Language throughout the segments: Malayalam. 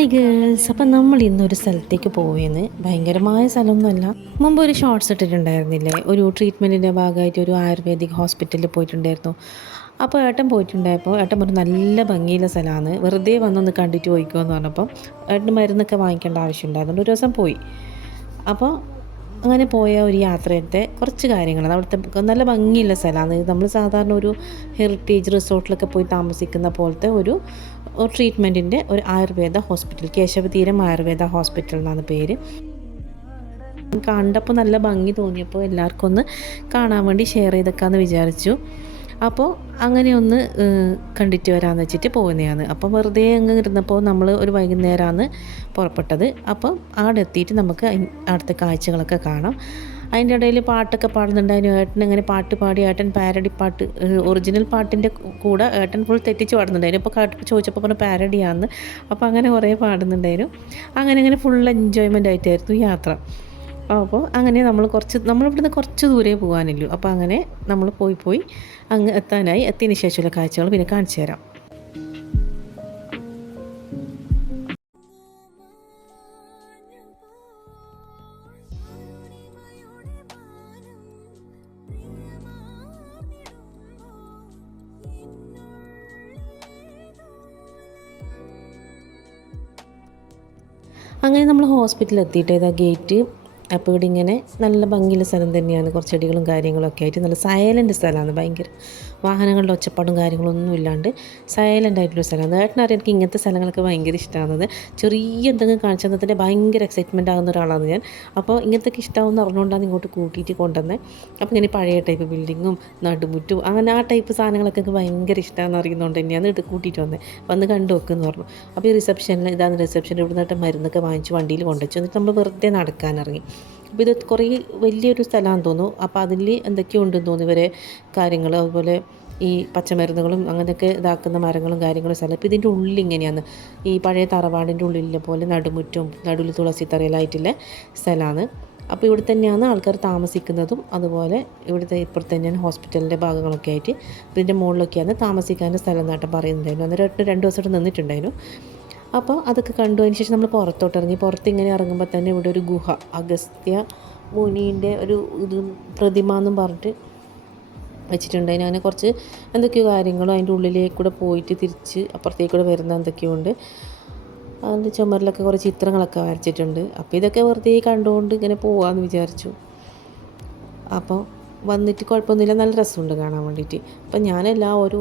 ഹായ് ഗേൾസ്, അപ്പം നമ്മൾ ഇന്നൊരു സ്ഥലത്തേക്ക് പോവുകയെന്ന്. ഭയങ്കരമായ സ്ഥലമൊന്നുമല്ല. മുമ്പ് ഒരു ഷോർട്സ് ഇട്ടിട്ടുണ്ടായിരുന്നില്ലേ, ഒരു ട്രീറ്റ്മെൻറ്റിൻ്റെ ഭാഗമായിട്ട് ഒരു ആയുർവേദിക് ഹോസ്പിറ്റലിൽ പോയിട്ടുണ്ടായിരുന്നു. അപ്പോൾ ഏട്ടൻ പോയിട്ടുണ്ടായപ്പോൾ ഏട്ടൻ പറഞ്ഞു നല്ല ഭംഗിയുള്ള സ്ഥലമാണ്, വെറുതെ വന്നൊന്ന് കണ്ടിട്ട് പോയിക്കോ എന്ന് പറഞ്ഞപ്പോൾ ഏട്ടന് മരുന്നൊക്കെ വാങ്ങിക്കേണ്ട ആവശ്യമുണ്ടായിരുന്നു. ഒരു ദിവസം പോയി. അപ്പോൾ അങ്ങനെ പോയ ഒരു യാത്രയത്തെ കുറച്ച് കാര്യങ്ങളാണ്. അവിടുത്തെ നല്ല ഭംഗിയുള്ള സ്ഥലമാണ്. നമ്മൾ സാധാരണ ഒരു ഹെറിറ്റേജ് റിസോർട്ടിലൊക്കെ പോയി താമസിക്കുന്ന പോലത്തെ ഒരു ട്രീറ്റ്മെൻറ്റിൻ്റെ ഒരു ആയുർവേദ ഹോസ്പിറ്റൽ, കേശവതീരം ആയുർവേദ ഹോസ്പിറ്റൽ എന്നാണ് പേര്. കണ്ടപ്പോൾ നല്ല ഭംഗി തോന്നിയപ്പോൾ എല്ലാവർക്കും ഒന്ന് കാണാൻ വേണ്ടി ഷെയർ ചെയ്തേക്കാമെന്ന് വിചാരിച്ചു. അപ്പോൾ അങ്ങനെ ഒന്ന് കണ്ടിട്ട് വരാമെന്ന് വെച്ചിട്ട് പോകുന്നതാണ്. അപ്പോൾ വെറുതെ അങ്ങ് ഇരുന്നപ്പോൾ നമ്മൾ ഒരു വൈകുന്നേരമാണ് പുറപ്പെട്ടത്. അപ്പം അവിടെ എത്തിയിട്ട് നമുക്ക് അവിടുത്തെ കാഴ്ചകളൊക്കെ കാണാം. അതിൻ്റെ ഇടയിൽ പാട്ടൊക്കെ പാടുന്നുണ്ടായിരുന്നു. ഏട്ടൻ അങ്ങനെ പാട്ട് പാടി, ഏട്ടൻ പാരഡി പാട്ട്, ഒറിജിനൽ പാട്ടിൻ്റെ കൂടെ ഏട്ടൻ ഫുൾ തെറ്റിച്ച് പാടുന്നുണ്ടായിരുന്നു. അപ്പോൾ ചോദിച്ചപ്പോൾ പറഞ്ഞ പാരഡിയാണെന്ന്. അപ്പോൾ അങ്ങനെ കുറേ പാടുന്നുണ്ടായിരുന്നു. അങ്ങനെ ഫുൾ എൻജോയ്മെൻ്റ് ആയിട്ടായിരുന്നു യാത്ര. അപ്പോൾ അങ്ങനെ നമ്മളിവിടുന്ന് കുറച്ച് ദൂരേ പോകാനുള്ളൂ. അപ്പോൾ അങ്ങനെ നമ്മൾ പോയി അങ്ങ് എത്തിയതിന് ശേഷമുള്ള കാഴ്ചകൾ പിന്നെ കാണിച്ചു തരാം. അങ്ങനെ നമ്മൾ ഹോസ്പിറ്റലിൽ എത്തിയിട്ട് ഇതാ ഗേറ്റ്. അപ്പോൾ ഇവിടെ ഇങ്ങനെ നല്ല ഭംഗിയുള്ള സ്ഥലം തന്നെയാണ്. കുറച്ച് ചെടികളും കാര്യങ്ങളൊക്കെ ആയിട്ട് നല്ല സൈലൻറ്റ് സ്ഥലമാണ്. ഭയങ്കര വാഹനങ്ങളുടെ ഒച്ചപ്പാടും കാര്യങ്ങളൊന്നും ഇല്ലാണ്ട് സൈലൻ്റ് ആയിട്ടുള്ള സ്ഥലമാണ്. ഏട്ടനറിയാം എനിക്ക് ഇങ്ങനത്തെ സ്ഥലങ്ങളൊക്കെ ഭയങ്കര ഇഷ്ടമാകുന്നത്. ചെറിയ എന്തെങ്കിലും കാണിച്ചു തന്നതിൻ്റെ ഭയങ്കര എക്സൈറ്റ്മെൻറ്റ് ആകുന്ന ഒരാളാണ് ഞാൻ. അപ്പോൾ ഇങ്ങനത്തെ ഇഷ്ടമാകുമെന്ന് അറിഞ്ഞുകൊണ്ടാണ് ഇങ്ങോട്ട് കൂട്ടിയിട്ട് കൊണ്ടുവന്നത്. അപ്പോൾ ഇങ്ങനെ പഴയ ടൈപ്പ് ബിൽഡിങ്ങും നടുമുറ്റും അങ്ങനെ ആ ടൈപ്പ് സാധനങ്ങളൊക്കെ എനിക്ക് ഭയങ്കര ഇഷ്ടമാണെന്ന് അറിയുന്നതുകൊണ്ട് തന്നെയാണ് ഇത് കൂട്ടിയിട്ട് വന്നത്. വന്ന് കണ്ടു വെക്കുമെന്ന് പറഞ്ഞു. അപ്പോൾ ഈ റിസപ്ഷനിൽ ഇതാണ് റിസപ്ഷനിൽ ഇവിടെ നിന്നിട്ട് മരുന്നൊക്കെ വാങ്ങിച്ച് വണ്ടിയിൽ കൊണ്ടുവച്ചു. എന്നിട്ട് നമ്മൾ വെറുതെ നടക്കാനിറങ്ങി. അപ്പോൾ ഇത് കുറേ വലിയൊരു സ്ഥലമാണെന്ന് തോന്നുന്നു. അപ്പോൾ അതിൽ എന്തൊക്കെയോ ഉണ്ടെന്ന് തോന്നുന്നു ഇവരെ കാര്യങ്ങൾ. അതുപോലെ ഈ പച്ചമരുന്നുകളും അങ്ങനെയൊക്കെ ഇതാക്കുന്ന മരങ്ങളും കാര്യങ്ങളും സ്ഥലം. ഇപ്പോൾ ഇതിൻ്റെ ഉള്ളിൽ ഇങ്ങനെയാണ് ഈ പഴയ തറവാടിൻ്റെ ഉള്ളിലെ പോലെ നടുമുറ്റും നടുവിൽ തുളസി തറയിലായിട്ടുള്ള സ്ഥലമാണ്. അപ്പോൾ ഇവിടെ തന്നെയാണ് ആൾക്കാർ താമസിക്കുന്നതും. അതുപോലെ ഇവിടുത്തെ ഇപ്പുറത്ത് തന്നെയാണ് ഹോസ്പിറ്റലിൻ്റെ ഭാഗങ്ങളൊക്കെ ആയിട്ട്. ഇതിൻ്റെ മുകളിലൊക്കെയാണ് താമസിക്കാൻ്റെ സ്ഥലം എന്നാട്ടം പറയുന്നുണ്ടായിരുന്നു. അന്നേരം 2 ദിവസം ഇവിടെ നിന്നിട്ടുണ്ടായിരുന്നു. അപ്പോൾ അതൊക്കെ കണ്ടു. അതിന് ശേഷം നമ്മൾ പുറത്തോട്ട് ഇറങ്ങി. ഇങ്ങനെ ഇറങ്ങുമ്പോൾ തന്നെ ഇവിടെ ഒരു ഗുഹ, അഗസ്ത്യ മുനീൻ്റെ ഒരു പ്രതിമ എന്നും പറഞ്ഞിട്ട് വെച്ചിട്ടുണ്ട്. അങ്ങനെ കുറച്ച് എന്തൊക്കെയോ കാര്യങ്ങളും അതിൻ്റെ ഉള്ളിലേക്കൂടെ പോയിട്ട് തിരിച്ച് അപ്പുറത്തേക്കൂടെ വരുന്ന എന്തൊക്കെയോ ഉണ്ട്. അതിൻ്റെ ചുമരിലൊക്കെ കുറേ ചിത്രങ്ങളൊക്കെ വരച്ചിട്ടുണ്ട്. അപ്പോൾ ഇതൊക്കെ വെറുതെ കണ്ടുകൊണ്ട് ഇങ്ങനെ പോകാമെന്ന് വിചാരിച്ചു. അപ്പോൾ വന്നിട്ട് കുഴപ്പമൊന്നുമില്ല, നല്ല രസമുണ്ട് കാണാൻ വേണ്ടിയിട്ട്. അപ്പം ഞാനെല്ലാ ഓരോ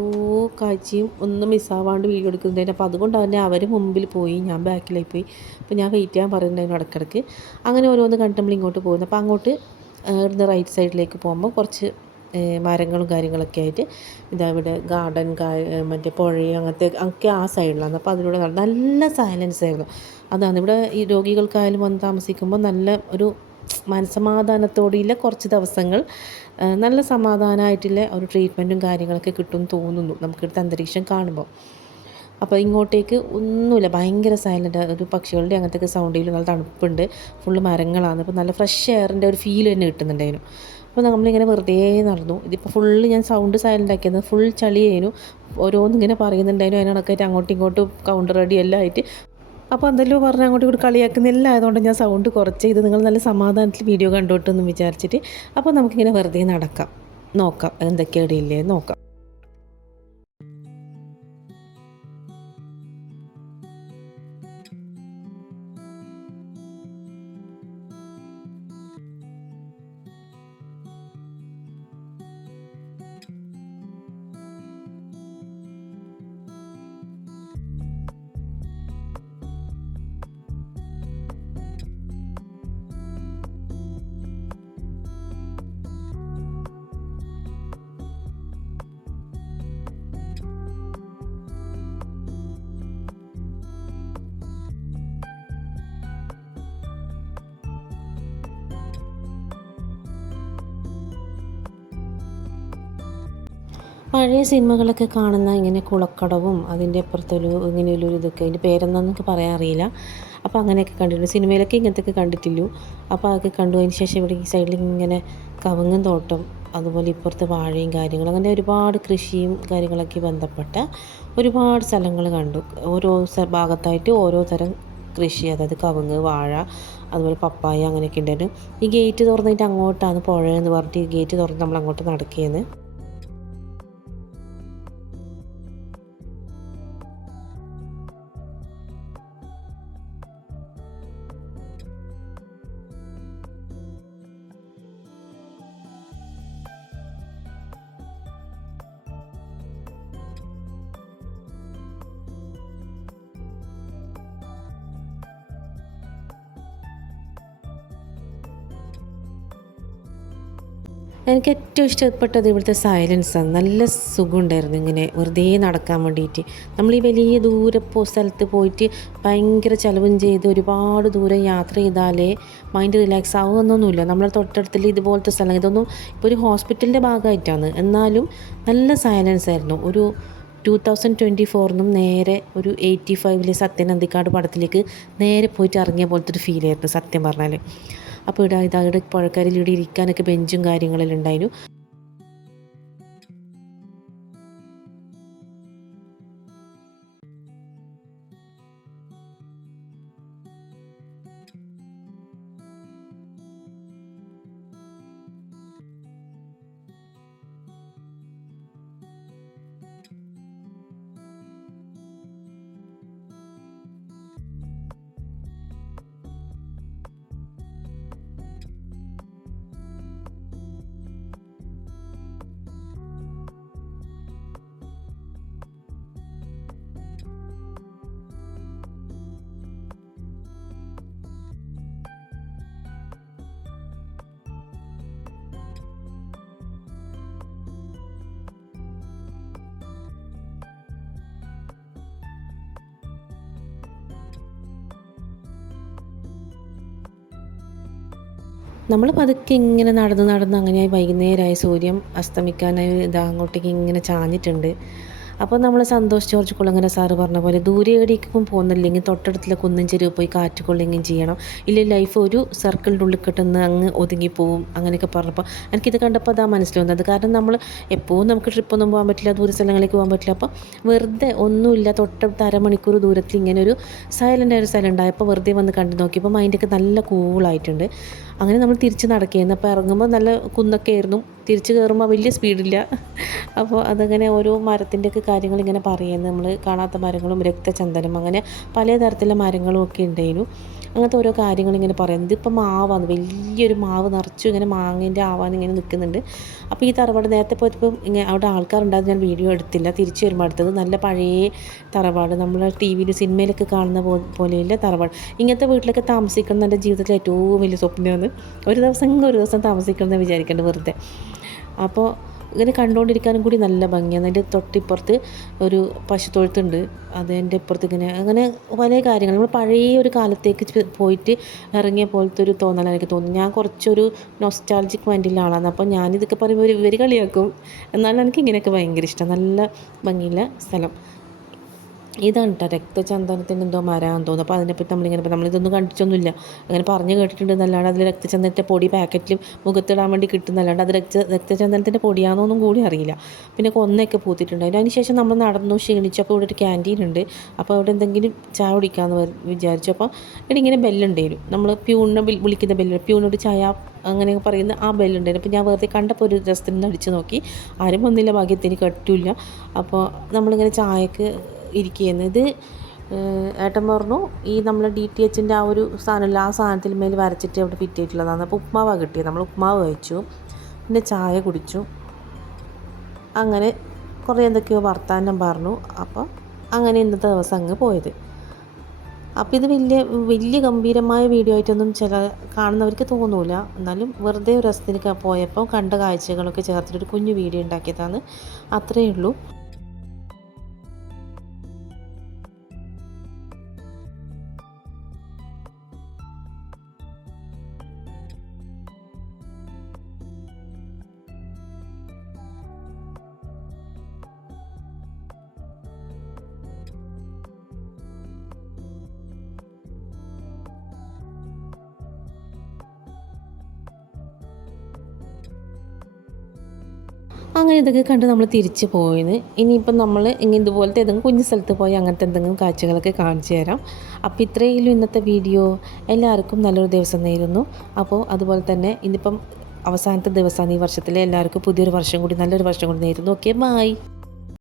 കാഴ്ചയും ഒന്നും മിസ്സാവാണ്ട് വീഡിയോ എടുക്കുന്നതിന്. അപ്പോൾ അതുകൊണ്ട് തന്നെ അവർ മുമ്പിൽ പോയി, ഞാൻ ബാക്കിലായി പോയി. അപ്പോൾ ഞാൻ വെയിറ്റ് ചെയ്യാൻ പറയുന്നുണ്ടായിരുന്നു ഇടയ്ക്കിടയ്ക്ക്. അങ്ങനെ ഓരോന്ന് കണ്ടിട്ട് നമ്മൾ ഇങ്ങോട്ട് പോകുന്നു. അപ്പോൾ അങ്ങോട്ട് ഇവിടുന്ന് റൈറ്റ് സൈഡിലേക്ക് പോകുമ്പോൾ കുറച്ച് മരങ്ങളും കാര്യങ്ങളൊക്കെ ആയിട്ട് ഇവിടെ ഗാർഡൻ മറ്റേ പുഴയും അങ്ങനത്തെ ആ സൈഡിലാണ്. അപ്പോൾ അതിലൂടെ നല്ല സൈലൻസ് ആയിരുന്നു. അതാണ് ഇവിടെ ഈ രോഗികൾക്കായാലും വന്ന് താമസിക്കുമ്പോൾ നല്ല ഒരു മനസ്സമാധാനത്തോടെയുള്ള കുറച്ച് ദിവസങ്ങൾ നല്ല സമാധാനമായിട്ടുള്ള ഒരു ട്രീറ്റ്മെൻറ്റും കാര്യങ്ങളൊക്കെ കിട്ടുമെന്ന് തോന്നുന്നു നമുക്കിവിടുത്തെ അന്തരീക്ഷം കാണുമ്പോൾ. അപ്പോൾ ഇങ്ങോട്ടേക്ക് ഒന്നുമില്ല, ഭയങ്കര സൈലൻ്റ്. ഒരു പക്ഷികളുടെ അങ്ങനത്തെ സൗണ്ടിലും നല്ല തണുപ്പുണ്ട്. ഫുള്ള് മരങ്ങളാണ്. അപ്പോൾ നല്ല ഫ്രഷ് എയറിൻ്റെ ഒരു ഫീൽ തന്നെ കിട്ടുന്നുണ്ടായിരുന്നു. അപ്പോൾ നമ്മളിങ്ങനെ വെറുതെ നടന്നു. ഇതിപ്പോൾ ഫുള്ള് ഞാൻ സൗണ്ട് സൈലൻ്റ് ആക്കിയത്, ഫുൾ ചളിയായിരുന്നു. ഓരോന്നിങ്ങനെ പറയുന്നുണ്ടായിരുന്നു. അതിനടക്കായിട്ട് അങ്ങോട്ടും ഇങ്ങോട്ടും കൗണ്ടർ അടി എല്ലാം ആയിട്ട്. അപ്പോൾ എന്തെല്ലോ പറഞ്ഞ് അങ്ങോട്ടും ഇങ്ങോട്ട് കളിയാക്കുന്നില്ല. ആയതുകൊണ്ട് ഞാൻ സൗണ്ട് കുറച്ച് ചെയ്ത് നിങ്ങൾ നല്ല സമാധാനത്തിൽ വീഡിയോ കണ്ടോട്ടെന്ന് വിചാരിച്ചിട്ട്. അപ്പോൾ നമുക്കിങ്ങനെ വെറുതെ നോക്കാം എന്തൊക്കെ ഇടയില്ലേ നോക്കാം. പഴയ സിനിമകളൊക്കെ കാണുന്ന ഇങ്ങനെ കുളക്കടവും അതിൻ്റെ അപ്പുറത്തൊരു ഇങ്ങനെയൊരു ഇതൊക്കെ, അതിൻ്റെ പേരെന്താണെന്നൊക്കെ പറയാൻ അറിയില്ല. അപ്പോൾ അങ്ങനെയൊക്കെ കണ്ടിട്ടുണ്ട്. സിനിമയിലൊക്കെ ഇങ്ങനത്തെയൊക്കെ കണ്ടിട്ടില്ലൂ. അപ്പോൾ അതൊക്കെ കണ്ടു. അതിന് ശേഷം ഇവിടെ ഈ സൈഡിൽ ഇങ്ങനെ കവുങ്ങും തോട്ടം, അതുപോലെ ഇപ്പുറത്ത് വാഴയും കാര്യങ്ങളും, അങ്ങനെ ഒരുപാട് കൃഷിയും കാര്യങ്ങളൊക്കെ ബന്ധപ്പെട്ട ഒരുപാട് സ്ഥലങ്ങൾ കണ്ടു. ഓരോ ഭാഗത്തായിട്ട് ഓരോ തരം കൃഷി, അതായത് കവുങ്ങ്, വാഴ, അതുപോലെ പപ്പായ അങ്ങനെയൊക്കെ ഉണ്ടായിരുന്നു. ഈ ഗേറ്റ് തുറന്നിട്ട് അങ്ങോട്ടാണ് പുഴയെന്ന് പറഞ്ഞിട്ട് ഈ ഗേറ്റ് തുറന്ന് നമ്മൾ അങ്ങോട്ട് നടക്കുകയെന്ന്. എനിക്ക് ഏറ്റവും ഇഷ്ടപ്പെട്ടത് ഇവിടുത്തെ സൈലൻസാണ്. നല്ല സുഖമുണ്ടായിരുന്നു ഇങ്ങനെ വെറുതെ നടക്കാൻ വേണ്ടിയിട്ട്. നമ്മൾ ഈ വലിയ ദൂരെ സ്ഥലത്ത് പോയിട്ട് ഭയങ്കര ചിലവും ചെയ്ത് ഒരുപാട് ദൂരം യാത്ര ചെയ്താലേ മൈൻഡ് റിലാക്സ് ആവുമെന്നൊന്നുമില്ല. നമ്മളെ തൊട്ടടുത്തിൽ ഇതുപോലത്തെ സ്ഥലം, ഇതൊന്നും ഇപ്പോൾ ഒരു ഹോസ്പിറ്റലിൻ്റെ ഭാഗമായിട്ടാണ്, എന്നാലും നല്ല സൈലൻസ് ആയിരുന്നു. ഒരു 2024 നേരെ ഒരു 85 സത്യൻ അന്തിക്കാട് പടത്തിലേക്ക് നേരെ പോയിട്ട് ഇറങ്ങിയ പോലത്തെ ഒരു ഫീലായിരുന്നു സത്യം പറഞ്ഞാൽ. അപ്പോൾ ഇവിടെ പുഴക്കരയിൽ ഇവിടെ ഇരിക്കാനൊക്കെ ബെഞ്ചും കാര്യങ്ങളെല്ലാം ഉണ്ടായിരുന്നു. നമ്മൾ പതുക്കെ ഇങ്ങനെ നടന്ന് അങ്ങനെയായി വൈകുന്നേരമായി, സൂര്യൻ അസ്തമിക്കാനായി ഇതാ അങ്ങോട്ടേക്ക് ഇങ്ങനെ ചാഞ്ഞിട്ടുണ്ട്. അപ്പോൾ നമ്മൾ സന്തോഷ് ജോർജ് കുളങ്ങര സാറ് പറഞ്ഞ പോലെ ദൂരെ എവിടേക്കും പോകുന്നില്ലെങ്കിൽ തൊട്ടടുത്തുള്ള കുന്നിൻ ചെരുവ് പോയി കാറ്റ് കൊള്ളുകയും ചെയ്യണം, ഇല്ലെങ്കിൽ ലൈഫ് ഒരു സർക്കിളിൻ്റെ ഉള്ളിൽ കിട്ടുന്ന അങ്ങ് ഒതുങ്ങിപ്പോവും അങ്ങനെയൊക്കെ പറഞ്ഞപ്പോൾ എനിക്കിത് കണ്ടപ്പോൾ അതാ മനസ്സിലാവുന്നത്. കാരണം നമ്മൾ എപ്പോഴും നമുക്ക് ട്രിപ്പൊന്നും പോകാൻ പറ്റില്ല, ദൂര സ്ഥലങ്ങളിലേക്ക് പോകാൻ പറ്റില്ല. അപ്പോൾ വെറുതെ ഒന്നുമില്ല, തൊട്ടടുത്ത് അരമണിക്കൂർ ദൂരത്തിൽ ഇങ്ങനെ ഒരു സൈലൻ്റ് ആയ ഒരു സ്ഥലം ഉണ്ടായപ്പോൾ വെറുതെ വന്ന് കണ്ടു നോക്കിയപ്പോൾ മൈൻഡൊക്കെ നല്ല കൂളായിട്ടുണ്ട്. അങ്ങനെ നമ്മൾ തിരിച്ച് നടക്കുകയായിരുന്നു. അപ്പോൾ ഇറങ്ങുമ്പോൾ നല്ല കുന്നൊക്കെ ആയിരുന്നു, തിരിച്ച് കയറുമ്പോൾ വലിയ സ്പീഡില്ല. അപ്പോൾ അതങ്ങനെ ഓരോ മരത്തിൻ്റെയൊക്കെ കാര്യങ്ങൾ ഇങ്ങനെ പറയുന്നത്, നമ്മൾ കാണാത്ത മരങ്ങളും രക്തചന്ദനം അങ്ങനെ പലതരത്തിലുള്ള മരങ്ങളും ഒക്കെ ഉണ്ടായിരുന്നു. അങ്ങനത്തെ ഓരോ കാര്യങ്ങൾ ഇങ്ങനെ പറയുന്നത്. ഇതിപ്പോൾ മാവാണ്, വലിയൊരു മാവ് നിറച്ചും ഇങ്ങനെ മാങ്ങേൻ്റെ ആവാൻ ഇങ്ങനെ നിൽക്കുന്നുണ്ട്. അപ്പോൾ ഈ തറവാട് നേരത്തെ പോയപ്പോൾ ഇങ്ങനെ അവിടെ ആൾക്കാരുണ്ടായിരുന്നു, ഞാൻ വീഡിയോ എടുത്തില്ല. തിരിച്ച് വരുമ്പോൾ അടുത്തത് നല്ല പഴയ തറവാട്, നമ്മൾ ടി വിയിൽ സിനിമയിലൊക്കെ കാണുന്ന പോലെയുള്ള തറവാട്. ഇങ്ങനത്തെ വീട്ടിലൊക്കെ താമസിക്കണം എൻ്റെ ജീവിതത്തിലെ ഏറ്റവും വലിയ സ്വപ്നമാണ്. ഒരു ദിവസം താമസിക്കണം എന്ന് വിചാരിക്കേണ്ടത് വെറുതെ. അപ്പോൾ ഇങ്ങനെ കണ്ടുകൊണ്ടിരിക്കാനും കൂടി നല്ല ഭംഗിയാണ്. അതിൻ്റെ തൊട്ടിപ്പുറത്ത് ഒരു പശുത്തൊഴുത്തുണ്ട്, അതിൻ്റെ ഇപ്പുറത്ത് അങ്ങനെ പല കാര്യങ്ങൾ. നമ്മൾ പഴയ ഒരു കാലത്തേക്ക് പോയിട്ട് ഇറങ്ങിയ പോലത്തെ ഒരു തോന്നലാണ് എനിക്ക് തോന്നുന്നു. ഞാൻ കുറച്ചൊരു നൊസ്റ്റാൾജിക് മൈൻഡിലുള്ള ആളാണ്. അപ്പോൾ ഞാനിതൊക്കെ പറയുമ്പോൾ ഇവർ കളിയാക്കും, എന്നാലും എനിക്ക് ഇങ്ങനെയൊക്കെ ഭയങ്കര ഇഷ്ടം. നല്ല ഭംഗിയുള്ള സ്ഥലം ഇതാണ് കേട്ടോ. രക്തചന്ദനത്തിൻ്റെ എന്തോ മരമാണെന്ന് തോന്നുന്നു. അപ്പോൾ അതിനെപ്പറ്റി നമ്മളിതൊന്നും കണ്ടിട്ടൊന്നുമില്ല, അങ്ങനെ പറഞ്ഞു കേട്ടിട്ടുണ്ട് എന്നല്ലാണ്ട് അതിൽ രക്തചന്ദനത്തിൻ്റെ പൊടി പാക്കറ്റിലും മുഖത്തിടാൻ വേണ്ടി കിട്ടുന്നല്ലാണ്ട് അത് രക്തചന്ദനത്തിൻ്റെ പൊടിയാണെന്നൊന്നും കൂടി അറിയില്ല. പിന്നെ കൊന്നയൊക്കെ പൂത്തിട്ടുണ്ടായിരുന്നു. അതിനുശേഷം നമ്മൾ നടന്നു ക്ഷീണിച്ചു. അപ്പോൾ ഇവിടെ ഒരു ക്യാൻറ്റീൻ ഉണ്ട്, അപ്പോൾ അവിടെ എന്തെങ്കിലും ചായ കുടിക്കാമെന്ന് വിചാരിച്ചു. അപ്പോൾ ഇവിടെ ഇങ്ങനെ ബെല്ലുണ്ടായിരുന്നു, നമ്മൾ പ്യൂണിനെ വിളിക്കുന്ന ബെല്ല്, പ്യൂണോട് ചായ അങ്ങനെ പറയുന്ന ആ ബെല്ലുണ്ടായിരുന്നു. അപ്പോൾ ഞാൻ വെറുതെ കണ്ടപ്പോൾ ഒരു രസത്തിൽ നിന്ന് അടിച്ച് നോക്കി, ആരും വന്നില്ല, ഭാഗ്യത്തിന് കെട്ടില്ല. അപ്പോൾ നമ്മളിങ്ങനെ ചായക്ക് ഇരിക്കുകയെന്ന്. ഇത് ഏട്ടൻ പറഞ്ഞു ഈ നമ്മൾ DTHൻ്റെ ആ ഒരു സാധനമില്ല, ആ സാധനത്തിൽ മേൽ വരച്ചിട്ട് അവിടെ ഫിറ്റ് ചെയ്തിട്ടുള്ളതാണ്. അപ്പോൾ ഉപ്മാവാണ് കിട്ടിയത്. നമ്മൾ ഉപ്മാവ് കഴിച്ചു, പിന്നെ ചായ കുടിച്ചു, അങ്ങനെ കുറേ എന്തൊക്കെയോ വർത്താനം പറഞ്ഞു. അപ്പോൾ അങ്ങനെ ഇന്നത്തെ ദിവസം അങ്ങ് പോയത്. അപ്പോൾ ഇത് വലിയ ഗംഭീരമായ വീഡിയോ ആയിട്ടൊന്നും ചില കാണുന്നവർക്ക് തോന്നൂല, എന്നാലും വെറുതെ ഒരു രസത്തിന് പോയപ്പോൾ കണ്ട കാഴ്ചകളൊക്കെ ചേർത്തിട്ടൊരു കുഞ്ഞു വീഡിയോ ഉണ്ടാക്കിയതാണ്, അത്രയേ ഉള്ളൂ. അങ്ങനെ ഇതൊക്കെ കണ്ട് നമ്മൾ തിരിച്ച് പോയിന്. ഇനിയിപ്പം നമ്മൾ ഇതുപോലത്തെ ഏതെങ്കിലും കുഞ്ഞു സ്ഥലത്ത് പോയി അങ്ങനത്തെ എന്തെങ്കിലും കാഴ്ചകളൊക്കെ കാണിച്ചു തരാം. അപ്പോൾ ഇത്രയും ഇന്നത്തെ വീഡിയോ. എല്ലാവർക്കും നല്ലൊരു ദിവസം നേരുന്നു. അപ്പോൾ അതുപോലെ തന്നെ ഇന്നിപ്പം അവസാനത്തെ ദിവസമാണ് ഈ വർഷത്തിലെ. എല്ലാവർക്കും പുതിയൊരു വർഷം കൂടി നല്ലൊരു വർഷം കൂടി നേരുന്നു. Okay, by.